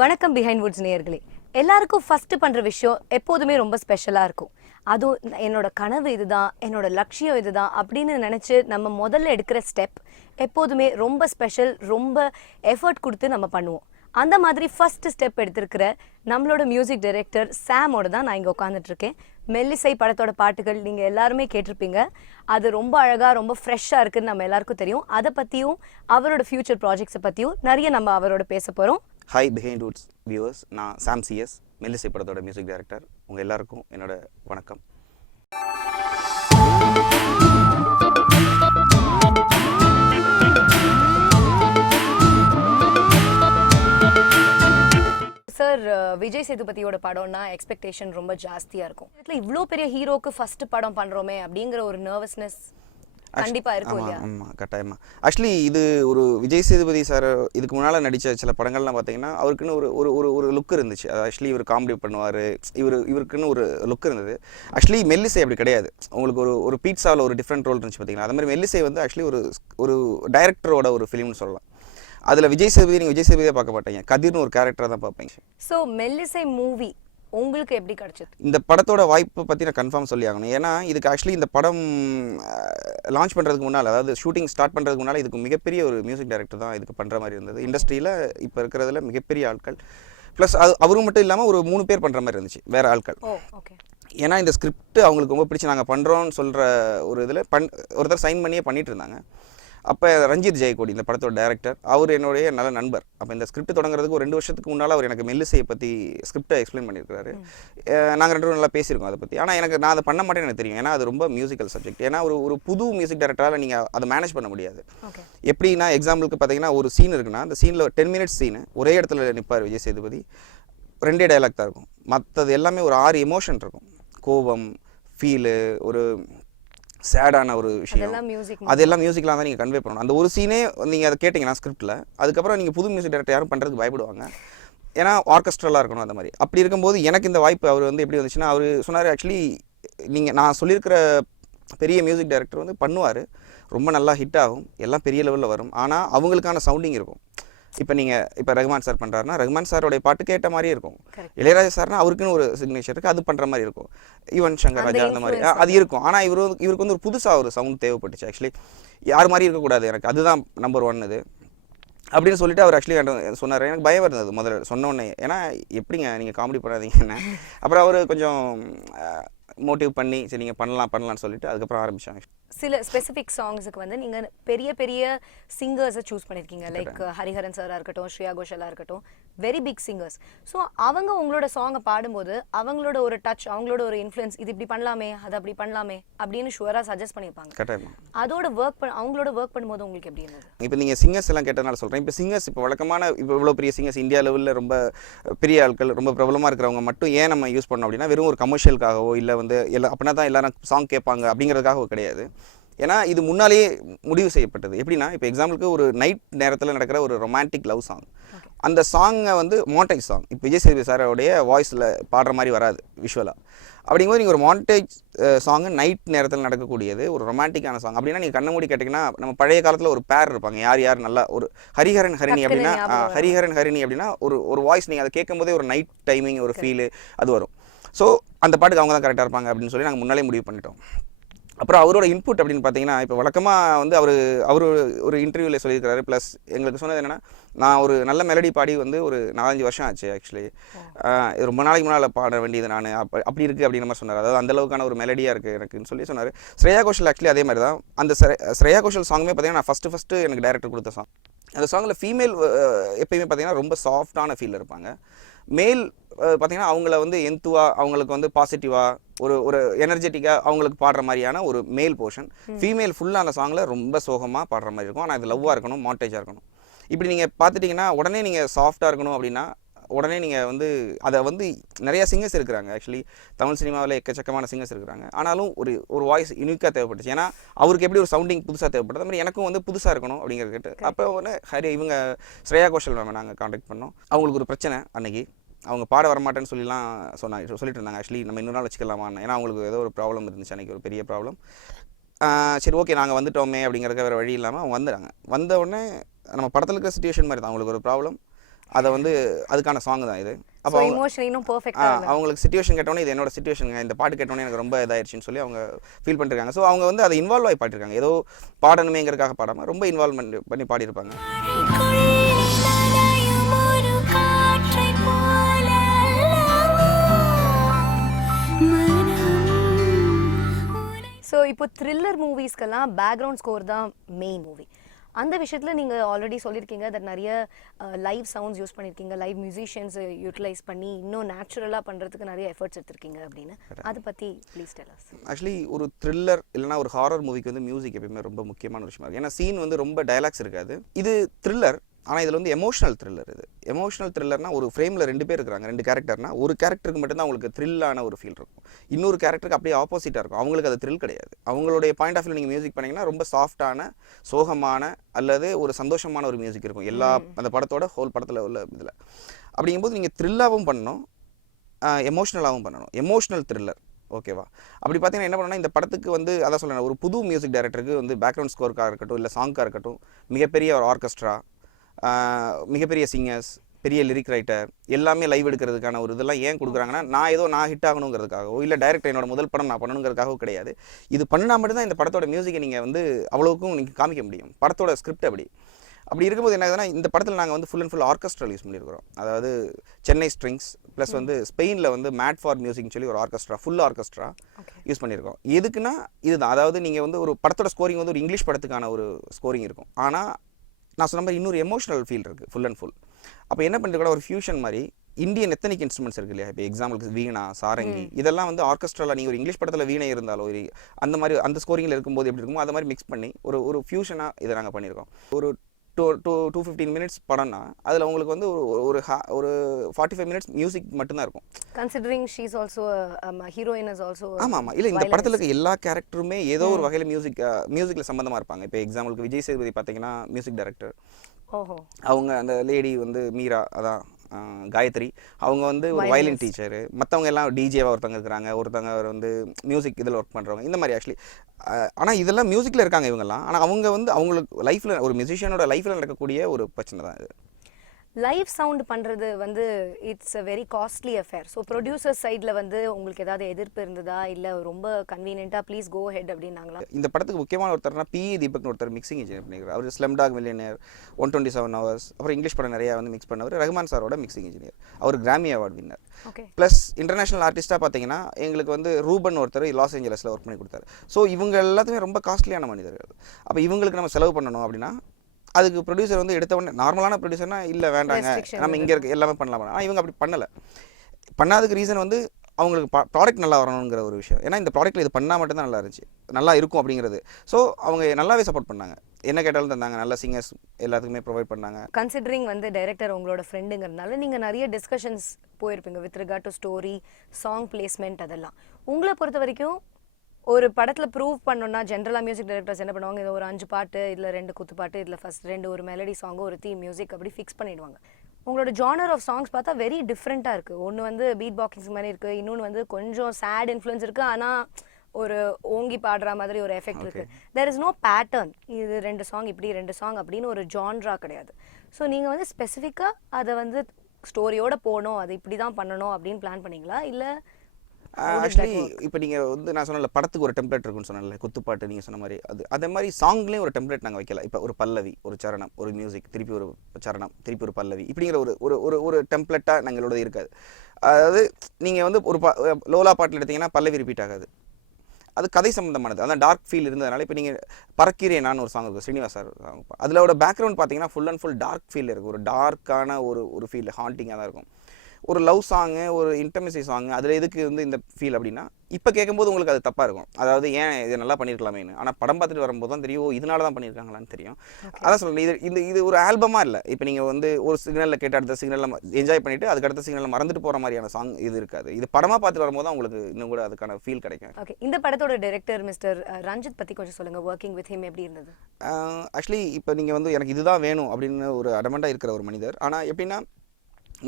வணக்கம் behind Woods நேயர்களே. எல்லாருக்கும் ஃபர்ஸ்ட் பண்ற விஷயம் எப்போதுமே ரொம்ப ஸ்பெஷலா இருக்கும். அதுவும் என்னோட கனவு இதுதான், என்னோட லட்சியம் இதுதான் அப்படின்னு நினைச்சு நம்ம முதல்ல எடுக்கிற ஸ்டெப் எப்போதுமே ரொம்ப ஸ்பெஷல், ரொம்ப எஃபர்ட் கொடுத்து நம்ம பண்ணுவோம். அந்த மாதிரி ஃபர்ஸ்ட் ஸ்டெப் எடுத்திருக்கிற நம்மளோட மியூசிக் டைரக்டர் சாமோட தான் நான் இங்கே உட்காந்துட்டு இருக்கேன். மெல்லிசை படத்தோட பாட்டுகள் நீங்கள் எல்லாருமே கேட்டிருப்பீங்க. அது ரொம்ப அழகாக, ரொம்ப ஃப்ரெஷ்ஷாக இருக்குன்னு நம்ம எல்லாருக்கும் தெரியும். அதை பற்றியும் அவரோட ஃபியூச்சர் ப்ராஜெக்ட்ஸை பற்றியும் நிறைய நம்ம அவரோட பேச போகிறோம். ஹாய் பிஹைண்ட் வுட்ஸ் வியூவர்ஸ், நான் சாம் சிஎஸ், மெல்லிசை படத்தோட மியூசிக் டைரக்டர். உங்கள் எல்லாருக்கும் என்னோட வணக்கம். சார், விஜய் சேதுபதியோட படம்னா எக்ஸ்பெக்டேஷன் ரொம்ப ஜாஸ்தியாக இருக்கும். இதில் இவ்வளோ பெரிய ஹீரோக்கு ஃபர்ஸ்ட் படம் பண்ணுறோமே அப்படிங்கிற ஒரு நர்வஸ்னஸ் கண்டிப்பாக இருக்கும் இல்லையா? ஆமாம், கட்டாயமாக. ஆக்சுவலி இது ஒரு விஜய் சேதுபதி சார் இதுக்கு முன்னால் நடித்த சில படங்கள்லாம் பார்த்தீங்கன்னா அவருக்குன்னு ஒரு ஒரு ஒரு ஒரு லுக் இருந்துச்சு. அது ஆக்சுவலி இவர் காமெடி பண்ணுவார், இவருக்குன்னு ஒரு லுக் இருந்தது. ஆக்சுவலி மெல்லிசை அப்படி கிடையாது. உங்களுக்கு ஒரு பீட்சாவில் ஒரு டிஃப்ரெண்ட் ரோல் இருந்துச்சு பார்த்தீங்களா? அது மாதிரி மெல்லிசை வந்து ஆக்சுவலி ஒரு டைரக்டரோட ஒரு ஃபிலிம்னு சொல்லலாம். அதில் விஜய் சேதுபதியாக பார்க்க மாட்டீங்க, கதிர்னு ஒரு கேரக்டராக தான் பார்ப்பீங்க. ஸோ மெல்லிசை மூவி உங்களுக்கு எப்படி கிடைச்சது? இந்த படத்தோட வாய்ப்பை பற்றி நான் கன்ஃபார்ம் சொல்லி ஆகணும். ஏன்னா இதுக்கு ஆக்சுவலி இந்த படம் லான்ச் பண்ணுறதுக்கு முன்னால், அதாவது ஷூட்டிங் ஸ்டார்ட் பண்ணுறதுக்கு முன்னால் இதுக்கு மிகப்பெரிய ஒரு மியூசிக் டைரக்டர் தான் இதுக்கு பண்ணுற மாதிரி இருந்தது. இண்டஸ்ட்ரியில் இப்போ இருக்கிறதுல மிகப்பெரிய ஆட்கள் ப்ளஸ் அவரும் மட்டும் இல்லாமல் ஒரு 3 பேர் பண்ணுற மாதிரி இருந்துச்சு, வேறு ஆட்கள். ஏன்னா இந்த ஸ்கிரிப்ட் அவங்களுக்கு ரொம்ப பிடிச்சி நாங்கள் பண்ணுறோன்னு சொல்கிற ஒரு இதில் ஒருத்தர் சைன் பண்ணியே பண்ணிகிட்டு இருந்தாங்க. அப்போ ரஞ்சித் ஜெயக்கோடி இந்த படத்தோட டைரக்டர், அவர் என்னுடைய நல்ல நண்பர். அப்போ இந்த ஸ்கிரிப்ட் தொடங்குறதுக்கு ஒரு 2 வருஷத்துக்கு முன்னால் அவர் எனக்கு மெல்லிசையை பற்றி ஸ்கிரிப்டை எக்ஸ்பிளைன் பண்ணியிருக்காரு. நாங்கள் 2 நல்லா பேசியிருக்கோம் அதை பற்றி. ஆனால் நான் அதை பண்ண மாட்டேன்னு எனக்கு தெரியும். ஏன்னா அது ரொம்ப மியூசிக்கல் சப்ஜெக்ட். ஏன்னா ஒரு புது மியூசிக் டைரக்டரால் நீங்கள் அதை மேனேஜ் பண்ண முடியாது. எப்படின்னா எக்ஸாம்பிளுக்கு பார்த்தீங்கன்னா ஒரு சீன் இருக்குன்னா அந்த சீனில் 10 மினிட்ஸ் சீனு ஒரே இடத்துல நிற்பார் விஜய் சேதுபதி. 2 டைலாக் தான் இருக்கும், மற்றது எல்லாமே ஒரு 6 எமோஷன் இருக்கும். கோபம், ஃபீலு, ஒரு சேடான ஒரு விஷயம், அதெல்லாம் மியூசிக்லாம் தான் நீங்கள் கன்வே பண்ணணும். அந்த ஒரு சீனே நீங்கள் அதை கேட்டிங்கன்னா ஸ்கிரிப்டில், அதுக்கப்புறம் நீங்கள் புது மியூசிக் டைரக்டர் யாரும் பண்ணுறதுக்கு பயப்படுவாங்க. ஏன்னா ஆர்கெஸ்ட்ரலாக இருக்கணும் அந்த மாதிரி. அப்படி இருக்கும்போது எனக்கு இந்த வாய்ப்பு அவர் வந்து எப்படி வந்துச்சுன்னா, அவர் சொன்னார் ஆக்சுவலி நான் சொல்லியிருக்கிற பெரிய மியூசிக் டைரக்டர் வந்து பண்ணுவார், ரொம்ப நல்லா ஹிட் ஆகும், எல்லாம் பெரிய லெவலில் வரும். ஆனால் அவங்களுக்கான சவுண்டிங் இருக்கும். இப்போ ரஹ்மான் சார் பண்ணுறாருன்னா ரஹ்மான் சாரோடைய பாட்டு கேட்ட மாதிரியே இருக்கும். இளையராஜா சார்னா அவருக்குன்னு ஒரு சிக்னேச்சர் இருக்குது, அது பண்ணுற மாதிரி இருக்கும். யுவன் சங்கர் ராஜா அந்த மாதிரி அது இருக்கும். ஆனால் இவருக்கு வந்து ஒரு புதுசாக ஒரு சவுண்ட் தேவைப்பட்டுச்சு. ஆக்சுவலி யார் மாதிரி இருக்கக்கூடாது, எனக்கு அதுதான் நம்பர் 1 இது அப்படின்னு சொல்லிட்டு அவர் ஆக்சுவலி சொன்னார். எனக்கு பயம் இருந்தது முதல்ல சொன்னோடனே. ஏன்னா எப்படிங்க நீங்கள் காமெடி பண்ணாதீங்கன்னு. அப்புறம் அவர் கொஞ்சம் மோட்டிவ் பண்ணி சரி நீங்கள் பண்ணலாம்னு சொல்லிட்டு அதுக்கப்புறம் ஆரம்பிச்சாங்க. சில ஸ்பெசிஃபிக் சாங்ஸுக்கு வந்து நீங்கள் பெரிய பெரிய சிங்கர்ஸை சூஸ் பண்ணியிருக்கீங்க. லைக் ஹரிஹரன் சாராக இருக்கட்டும், ஸ்ரேயா கோஷலாக இருக்கட்டும், வெரி பிக் சிங்கர்ஸ். ஸோ அவங்க உங்களோட சாங்கை பாடும்போது அவங்களோட ஒரு டச், அவங்களோட ஒரு இன்ஃப்ளூயன்ஸ், இது இப்படி பண்ணலாமே, அது அப்படி பண்ணலாமே அப்படின்னு ஷுவராக சஜஸ்ட் பண்ணியிருப்பாங்க. அதோட அவங்களோட ஒர்க் பண்ணும்போது உங்களுக்கு எப்படி இருந்தது? இப்போ நீங்கள் சிங்கர்ஸ் எல்லாம் கேட்டனால சொல்கிறேன். இப்போ சிங்கர்ஸ் இப்போ வழக்கமான இவ்வளோ பெரிய சிங்கர்ஸ் இந்தியா லெவலில் ரொம்ப பெரிய ஆட்கள், ரொம்ப பிரபலமாக இருக்கிறவங்க மட்டும் ஏன் நம்ம யூஸ் பண்ணோம் அப்படின்னா வெறும் ஒரு கமர்ஷியலுக்காகவோ இல்லை வந்து அப்படின்னா தான் எல்லாரும் சாங் கேட்பாங்க அப்படிங்கிறதுக்காக கிடையாது. ஏன்னா இது முன்னாலேயே முடிவு செய்யப்பட்டது. எப்படின்னா இப்போ எக்ஸாம்பிளுக்கு ஒரு நைட் நேரத்தில் நடக்கிற ஒரு ரொமான்டிக் லவ் சாங், அந்த சாங்கை வந்து மாண்டேஜ் சாங், இப்போ விஜய் சேதுபதி சாரோடைய வாய்ஸில் பாடுற மாதிரி வராது விஷுவலாக. அப்படிங்கும்போது நீங்கள் ஒரு மாண்டேஜ் சாங்கு நைட் நேரத்தில் நடக்கக்கூடியது ஒரு ரொமான்டிக்கான சாங் அப்படின்னா நீங்கள் கண்ண மூடி கேட்டிங்கன்னா நம்ம பழைய காலத்தில் ஒரு பேர் இருப்பாங்க, யார் நல்லா ஒரு ஹரிஹரன் ஹரிணி அப்படின்னா ஒரு வாய்ஸ் நீங்கள் அதை கேட்கும் போதே ஒரு நைட் டைமிங் ஒரு ஃபீலு அது வரும். ஸோ அந்த பாட்டுக்கு அவங்க தான் கரெக்டாக இருப்பாங்க அப்படின்னு சொல்லி நாங்கள் முன்னாலே முடிவு பண்ணிட்டோம். அப்புறம் அவரோட இன்புட் அப்படின்னு பார்த்தீங்கன்னா இப்போ வழக்கமாக வந்து அவர் ஒரு இன்டர்வியூவில் சொல்லியிருக்கிறாரு. ப்ளஸ் எங்களுக்கு சொன்னது என்னென்னா, நான் ஒரு நல்ல மெலடி பாடி வந்து ஒரு 4-5 வருஷம் ஆச்சு. ஆக்சுவலி ரொம்ப நாளைக்கு முன்னால் பாட வேண்டியது நான் அப்படி இருக்குது அப்படின்ற மாதிரி சொன்னார். அதாவது அந்தளவுக்கான ஒரு மெலடியாக இருக்குது எனக்குன்னு சொல்லி சொன்னார். ஸ்ரேயா கோஷல் ஆக்சுவலி அதே மாதிரி தான். அந்த ஸ்ரேயா கோஷல் சாங்குமே பார்த்தீங்கன்னா நான் ஃபஸ்ட்டு எனக்கு டைரக்டர் கொடுத்த சாங். அந்த சாங்கில் ஃபீமேல் எப்பயுமே பார்த்தீங்கன்னா ரொம்ப சாஃப்டான ஃபீல் இருப்பாங்க. மேல் பார்த்தீங்கன்னா அவங்கள வந்து எந்துவாக, அவங்களுக்கு வந்து பாசிட்டிவாக ஒரு எனர்ஜெட்டிக்காக அவங்களுக்கு பாடுற மாதிரியான ஒரு மேல் போர்ஷன். ஃபீமேல் ஃபுல்லாக அந்த சாங்கில் ரொம்ப சோகமாக பாடுற மாதிரி இருக்கும். ஆனால் இது லவ்வாக இருக்கணும், மாண்டேஜாக இருக்கணும். இப்படி நீங்கள் பார்த்துட்டிங்கன்னா உடனே நீங்கள் சாஃப்டாக இருக்கணும் அப்படின்னா உடனே நீங்கள் வந்து அதை வந்து நிறையா சிங்கர்ஸ் இருக்கிறாங்க. ஆக்சுவலி தமிழ் சினிமாவில் எக்கச்சக்கமான சிங்கர்ஸ் இருக்கிறாங்க. ஆனாலும் ஒரு வாய்ஸ் யூனிக்காக தேவைப்பட்டுச்சு. ஏன்னா அவருக்கு எப்படி ஒரு சவுண்டிங் புதுசாக தேவைப்பட்டது, அது மாதிரி எனக்கும் வந்து புதுசாக இருக்கணும் அப்படிங்கிறது கேட்டு அப்போ வந்து இவங்க ஸ்ரேயா கோஷல் மேம் நாங்கள் காண்டாக்ட் பண்ணோம். அவங்களுக்கு ஒரு பிரச்சனை அன்னைக்கு, அவங்க பாட வரமாட்டேன்னு சொல்லிட்டு இருந்தாங்க. ஆக்சுவலி நம்ம இன்னொரு நாள் வச்சுக்கலாமான்னு. ஏன்னா அவங்களுக்கு ஏதோ ஒரு ப்ராப்ளம் இருந்துச்சு அன்றைக்கி, ஒரு பெரிய ப்ராப்ளம். சரி ஓகே நாங்கள் வந்துட்டோமே அப்படிங்கிறதுக்கு வேறு வழி இல்லாமல் அவங்க வந்துடுறாங்க. வந்த உடனே நம்ம படத்தில் இருக்கிற சிச்சுவேஷன் மாதிரி தான், அவங்களுக்கு ஒரு ப்ராப்ளம், அதை வந்து அதுக்கான சாங் தான் இது. அப்போ எமோஷன் இன்னும் பெர்ஃபெக்ட்டா அவங்களுக்கு சிச்சுவேஷன் கேட்டோன்னே இது என்னோட சிச்சுவேஷனுங்க, இந்த பாட்டு கேட்டோன்னே எனக்கு ரொம்ப இதாயிருச்சுன்னு சொல்லி அவங்க ஃபீல் பண்ணிருக்காங்க. ஸோ அவங்க வந்து அதை இன்வால்வ் ஆகி பாடிருக்காங்க. ஏதோ பாடணுமேங்கிறதுக்காக பாடாமல் ரொம்ப இன்வால்வ்மெண்ட் பண்ணி பாடியிருப்பாங்க. ஸோ இப்போ த்ரில்லர் மூவிஸ்க்கெல்லாம் பேக்ரவுண்ட் ஸ்கோர் தான் மெயின் மூவி. அந்த விஷயத்தில் நீங்கள் ஆல்ரெடி சொல்லியிருக்கீங்க தட் நிறைய லைவ் சவுண்ட்ஸ் யூஸ் பண்ணியிருக்கீங்க, லைவ் மியூசிஷியன்ஸை யூட்டிலைஸ் பண்ணி இன்னும் நேச்சுரலாக பண்ணுறதுக்கு நிறைய எஃபர்ட்ஸ் எடுத்திருக்கீங்க அப்படின்னு. அதை பற்றி ப்ளீஸ் டெல் அஸ். ஆக்சுவலி ஒரு த்ரில்லர் இல்லைனா ஒரு ஹாரர் மூவிக்கு வந்து மியூசிக் எப்பயுமே ரொம்ப முக்கியமான ஒரு விஷயமா இருக்குது. ஏன்னா சீன் வந்து ரொம்ப டயலாக்ஸ் இருக்காது. இது த்ரில்லர், ஆனால் இதில் வந்து எமோஷனல் த்ரில்லர். இது எமோஷனல் த்ரில்லர்னா ஒரு ஃப்ரேமில் 2 பேர் இருக்கிறாங்க, 2 கேரக்டர்னா ஒரு கேரக்டருக்கு மட்டும்தான் அவங்களுக்கு த்ரில்லான ஒரு ஃபீல் இருக்கும், இன்னொரு கேரக்டருக்கு அப்படியே ஆப்போசிட்டாக இருக்கும். அவங்களுக்கு அது த்ரில் கிடையாது. அவங்களுடைய பாயிண்ட் ஆஃப் வியூ நீங்கள் மியூசிக் பண்ணிங்கன்னா ரொம்ப சாஃப்டான, சோகமான அல்லது ஒரு சந்தோஷமான ஒரு மியூசிக் இருக்கும் எல்லா அந்த படத்தோட ஹோல் படத்தில் உள்ள இதில். அப்படிங்கும்போது நீங்கள் த்ரில்லாகவும் பண்ணணும், எமோஷ்னலாகவும் பண்ணணும். எமோஷ்னல் த்ரில்லர், ஓகேவா? அப்படி பார்த்தீங்கன்னா என்ன பண்ணணும்னா, இந்த படத்துக்கு வந்து அதான் சொல்கிறேன், ஒரு புது மியூசிக் டைரக்டருக்கு வந்து பேக்ரவுண்ட் ஸ்கோருக்காக இருக்கட்டும் இல்லை சாங்காக இருக்கட்டும், மிகப்பெரிய ஒரு ஆர்கெஸ்ட்ரா, மிகப்பெரிய சிங்கர்ஸ், பெரிய லிரிக் ரைட்டர் எல்லாமே லைவ் எடுக்கிறதுக்கான ஒரு இதெல்லாம் ஏன் கொடுக்குறாங்கன்னா, நான் ஹிட் ஆகணுங்கிறதுக்காகவோ இல்லை டைரக்டர் என்னோட முதல் படம் நான் பண்ணணுங்கிறதுக்காகவும் கிடையாது. இது பண்ணால் மட்டும்தான் இந்த படத்தோட மியூசிக்கை நீங்கள் வந்து அவ்வளோக்கும் நீங்கள் காமிக்க முடியும். படத்தோட ஸ்கிரிப்ட் அப்படி இருக்கும்போது என்ன ஆகுதுன்னா, இந்த படத்தில் நாங்கள் வந்து full and full orchestral use பண்ணியிருக்கிறோம். அதாவது சென்னை ஸ்ட்ரிங்ஸ் ப்ளஸ் வந்து ஸ்பெயினில் வந்து மேட் ஃபார் மியூசிக்னு சொல்லி ஒரு ஆர்கெஸ்ட்ரா, ஃபுல் ஆர்கெஸ்ட்ரா யூஸ் பண்ணியிருக்கோம். எதுக்குன்னா இதுதான், அதாவது நீங்கள் வந்து ஒரு படத்தோட ஸ்கோரிங் வந்து ஒரு இங்கிலீஷ் படத்துக்கான ஒரு ஸ்கோரிங் இருக்கும், ஆனால் நான் சொன்ன மாதிரி இன்னொரு எமோஷனல் ஃபீல் இருக்குது ஃபுல் அண்ட் ஃபுல். அப்போ என்ன பண்ணிருக்கோம், ஒரு ஃபியூஷன் மாதிரி இந்தியன் எத்தனிக் இன்ஸ்ட்ருமெண்ட்ஸ் இருக்கு இல்லையா, இப்போ எக்ஸாம்பிளுக்கு வீணா, சாரங்கி, இதெல்லாம் வந்து ஆர்கெஸ்ட்ராவில் நீங்கள் ஒரு இங்கிலீஷ் படத்தில் வீணை இருந்தாலும் ஒரு அந்த மாதிரி அந்த ஸ்கோரிங்கில் இருக்கும்போது எப்படி இருக்குமோ அதை மாதிரி மிக்ஸ் பண்ணி ஒரு ஃபியூஷனாக இதை நாங்கள் பண்ணியிருக்கோம். ஒரு 215 மினிட்ஸ் படம்னா அதில் உங்களுக்கு வந்து ஒரு 45 மினிட்ஸ் மியூசிக் மட்டும்தான் இருக்கும். Considering she is also heroine is also. ஆமாம், இல்லை இந்த படத்தில் இருக்க எல்லா கேரக்டருமே ஏதோ ஒரு வகையில் மியூசிக்கில் சம்மந்தமாக இருப்பாங்க. இப்போ எக்ஸாம்பிளுக்கு விஜய் சேதுபதி பார்த்தீங்கன்னா மியூசிக் டைரக்டர், அவங்க அந்த லேடி வந்து மீரா, அதான் காயத்ரி, அவங்க வந்து ஒரு வயலின் டீச்சரு, மற்றவங்க எல்லாம் டிஜேவாக ஒருத்தவங்க இருக்கிறாங்க, ஒருத்தவங்க வந்து மியூசிக் இதில் ஒர்க் பண்ணுறவங்க, இந்த மாதிரி ஆக்சுவலி. ஆனால் இதெல்லாம் மியூசிக்கில் இருக்காங்க இவங்கெல்லாம். ஆனால் அவங்க வந்து அவங்களுக்கு லைஃப்பில் ஒரு மியூசிஷியனோட லைஃப்பில் நடக்கக்கூடிய ஒரு பிரச்சனை தான் இது. லைவ் சவுண்ட் பண்ணுறது வந்து it's a very costly affair. So producer சைடில் வந்து உங்களுக்கு ஏதாவது எதிர்ப்பு இருந்ததா, இல்லை ரொம்ப கன்வீனியன்ட்டாக ப்ளீஸ் கோ ஹெட் அப்படின்னாங்களா? இந்த படத்துக்கு முக்கியமான ஒருத்தர்னா பிஇ தீபக்னு ஒருத்தர் மிக்சிங் இன்ஜினியர் பண்ணிக்கிறார். அவர் ஸ்லம்டாக் மில்லியனர், 127 ஹவர்ஸ், அப்புறம் இங்கிலீஷ் படம் நிறையா வந்து மிக்ஸ் பண்ணவர். ரஹ்மான் சாரோட மிக்சிங் இன்ஜினியர், அவர் Grammy award winner. Plus international ஆர்டிஸ்ட்டாக பார்த்தீங்கன்னா எங்களுக்கு வந்து ரூபன் ஒருத்தர் லாஸ் ஏஞ்சலஸில் ஒர்க் பண்ணி கொடுத்தாரு. ஸோ இவங்க எல்லாத்துமே ரொம்ப காஸ்ட்லியான மனிதர்கள். அப்போ இவங்களுக்கு நம்ம செலவு பண்ணணும் அப்படின்னா அதுக்கு ப்ரொடியூசர் வந்து எடுத்தவொடனே நார்மலான ப்ரொடியூசர்னா இல்லை வேண்டாங்க நம்ம இங்கே இருக்க எல்லாமே பண்ணலாம். ஆனால் இவங்க அப்படி பண்ணலை. பண்ணாததுக்கு ரீசன் வந்து அவங்களுக்கு ப்ராடக்ட் நல்லா வரணுங்கிற ஒரு விஷயம். ஏன்னா இந்த ப்ராடக்ட்டில் இது பண்ணால் மட்டும்தான் நல்லா இருந்துச்சு, நல்லா இருக்கும் அப்படிங்கிறது. ஸோ அவங்க நல்லாவே சப்போர்ட் பண்ணாங்க, என்ன கேட்டாலும் தந்தாங்க, நல்ல சிங்கர்ஸ் எல்லாத்துக்குமே ப்ரொவைட் பண்ணாங்க. கன்சிடரிங் வந்து டைரக்டர் உங்களோட ஃப்ரெண்டுங்கிறதுனால நீங்கள் நிறைய டிஸ்கஷன்ஸ் போயிருப்பீங்க with regard to story, song placement, அதெல்லாம். உங்களை பொறுத்த வரைக்கும் ஒரு படத்தில் ப்ரூவ் பண்ணோன்னா ஜென்ரலாக மியூசிக் டைரக்டர்ஸ் என்ன பண்ணுவாங்க, இது ஒரு 5 பாட்டு, இதில் 2 குத்து பாட்டு, இதில் ஃபர்ஸ்ட் 2 ஒரு மெலடி சாங்கு, ஒரு தீம் மியூசிக், அப்படி ஃபிக்ஸ் பண்ணிடுவாங்க. உங்களோட ஜானர் ஆஃப் சாங்ஸ் பார்த்தா வெரி டிஃப்ரெண்ட்டாக இருக்குது. ஒன்று வந்து பீட் பாக்ஸிங் மாதிரி இருக்குது, இன்னொன்று வந்து கொஞ்சம் சேட் இன்ஃப்ளூயன்ஸ் இருக்குது, ஆனால் ஒரு ஓங்கி பாடுற மாதிரி ஒரு எஃபெக்ட் இருக்குது. தேர் இஸ் நோ பேட்டர்ன், இது 2 சாங் இப்படி 2 சாங் அப்படின்னு ஒரு ஜான்ரா கிடையாது. ஸோ நீங்கள் வந்து ஸ்பெசிஃபிக்காக அதை வந்து ஸ்டோரியோட போகணும், அது இப்படி தான் பண்ணணும் அப்படின்னு பிளான் பண்ணிங்களா, இல்லை? ஆக்சுவலி இப்போ நீங்கள் வந்து நான் சொன்னல படத்துக்கு ஒரு டெம்ப்ளேட் இருக்குன்னு சொன்னேன்ல, குத்துப்பாட்டு நீங்கள் சொன்ன மாதிரி அதே மாதிரி சாங்லேயும் ஒரு டெம்ப்ளேட் நாங்கள் வைக்கல. இப்போ ஒரு பல்லவி, ஒரு சரணம், ஒரு மியூசிக், திருப்பி ஒரு சரணம், திருப்பி ஒரு பல்லவி, இப்படிங்கிற ஒரு டெம்ப்ளேட்டாக எங்களோட இருக்காது. அதாவது நீங்கள் வந்து ஒரு லோலா பாட்டில் எடுத்தீங்கன்னா பல்லவி ரிப்பீட் ஆகாது, அது கதை சம்மந்தமானது, அதான் டார்க் ஃபீல் இருந்ததுனால. இப்போ நீங்கள் பறக்கிறேனான்னு ஒரு சாங் இருக்கும், ஸ்ரீனிவாஸ் சார் சாங், அதில் பேக்ரவுண்ட் பார்த்தீங்கன்னா full and full dark feel இருக்குது, ஒரு டார்க்கான ஒரு ஃபீல், ஹாண்டிங்காக தான் இருக்கும். ஒரு லவ் சாங்கு, ஒரு இன்டர்மிசி சாங்கு, அதில் எதுக்கு வந்து இந்த ஃபீல் அப்படின்னா இப்போ கேட்கும்போது உங்களுக்கு அது தப்பாக இருக்கும், அதாவது ஏன் இது நல்லா பண்ணியிருக்கலாமேன்னு. ஆனால் படம் பார்த்துட்டு வரும்போது தான் தெரியும் இதனால தான் பண்ணியிருக்காங்களான்னு தெரியும். அதான் சொல்கிறேன், இது ஒரு ஆல்பமாக இல்லை. இப்போ நீங்கள் வந்து ஒரு சிக்னலில் கேட்டு அடுத்த சிக்னலில் என்ஜாய் பண்ணிவிட்டு அதுக்கு அடுத்த சிக்னலில் மறந்துட்டு போகிற மாதிரியான சாங் இது இருக்காது. இது படமாக பார்த்துட்டு வரும்போது தான் உங்களுக்கு இன்னும் கூட அதுக்கான ஃபீல் கிடைக்கும். ஓகே, இந்த படத்தோட டைரக்டர் மிஸ்டர் ரஞ்சித் பற்றி கொஞ்சம் சொல்லுங்கள். ஒர்க்கிங் வித் ஹிம் எப்படி இருந்தது? ஆக்சுவலி இப்போ நீங்கள் வந்து எனக்கு இதுதான் வேணும் அப்படின்னு ஒரு அடமெண்ட்டாக இருக்கிற ஒரு மனிதர். ஆனால் எப்படின்னா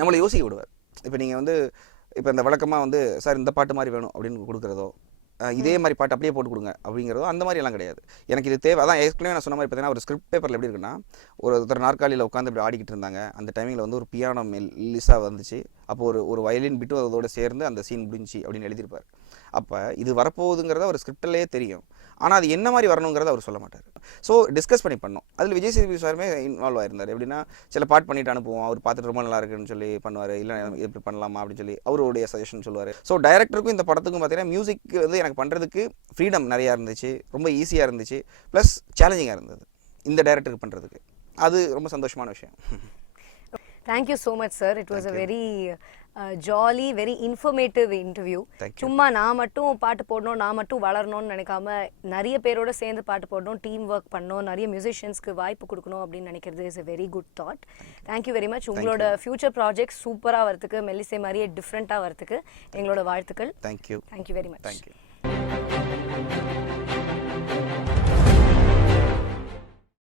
நம்மளை யோசிக்க விடுவார். இப்போ நீங்கள் வந்து இப்போ இந்த வழக்கமாக வந்து சார் இந்த பாட்டு மாதிரி வேணும் அப்படின்னு கொடுக்குறதோ, இதே மாதிரி பாட்டு அப்படியே போட்டு கொடுங்க அப்படிங்கிறதோ அந்த மாதிரி எல்லாம் கிடையாது. எனக்கு இது தேவை. அதான் ஏற்கனவே நான் சொன்ன மாதிரி பார்த்தீங்கன்னா ஒரு ஸ்கிரிப்ட் பேப்பரில் எப்படி இருக்குன்னா, ஒருத்தர் நாற்காலியில் உட்காந்து இப்படி ஆடிக்கிட்டு இருந்தாங்க. அந்த டைமிங்கில் வந்து ஒரு பியானோ மெல்லிஸாக வந்துச்சு. அப்போ ஒரு வயலின் பிட்டும் அதோட சேர்ந்து அந்த சீன் முடிஞ்சு அப்படின்னு எழுதியிருப்பார். அப்போ இது வரப்போகுதுங்கிறத ஒரு ஸ்கிரிப்டிலேயே தெரியும். ஆனால் அது என்ன மாதிரி வரணுங்கிறத அவர் சொல்ல மாட்டார். ஸோ டிஸ்கஸ் பண்ணி பண்ணோம். அதில் விஜய் சேதுபதி சாருமே இன்வால்வ் ஆயிருந்தார். எப்படின்னா சில பாட்டு பண்ணிட்டு அனுப்புவோம், அவர் பார்த்துட்டு ரொம்ப நல்லா இருக்குன்னு சொல்லி பண்ணுவார். இல்லை எப்படி பண்ணலாமா அப்படின்னு சொல்லி அவருடைய சஜஷன் சொல்லுவார். ஸோ டைரக்டருக்கும் இந்த படத்துக்கும் பார்த்தீங்கன்னா மியூசிக் வந்து எனக்கு பண்ணுறதுக்கு ஃப்ரீடம் நிறையா இருந்துச்சு, ரொம்ப ஈஸியாக இருந்துச்சு, ப்ளஸ் சேலஞ்சிங்காக இருந்தது இந்த டைரக்டருக்கு பண்ணுறதுக்கு. அது ரொம்ப சந்தோஷமான விஷயம். Thank you so much, sir. It was a very jolly, very informative interview. சும்மா நான் மட்டும் பாட்டு போடணும், நான் மட்டும் வளரணும்னு நினைக்காம நிறைய பேரோட சேர்ந்து பாட்டு போடணும், டீம் ஒர்க் பண்ணணும், நிறைய மியூசிஷியன்ஸ்க்கு வாய்ப்பு கொடுக்கணும் அப்படின்னு நினைக்கிறது is a very good thought. Thank you very much. உங்களோட ஃபியூச்சர் ப்ராஜெக்ட் சூப்பராக வரதுக்கு, மெல்லிசை மாதிரியே டிஃப்ரெண்ட்டாக வரதுக்கு எங்களோட வாழ்த்துக்கள். Thank you. Thank you very much. Thank you.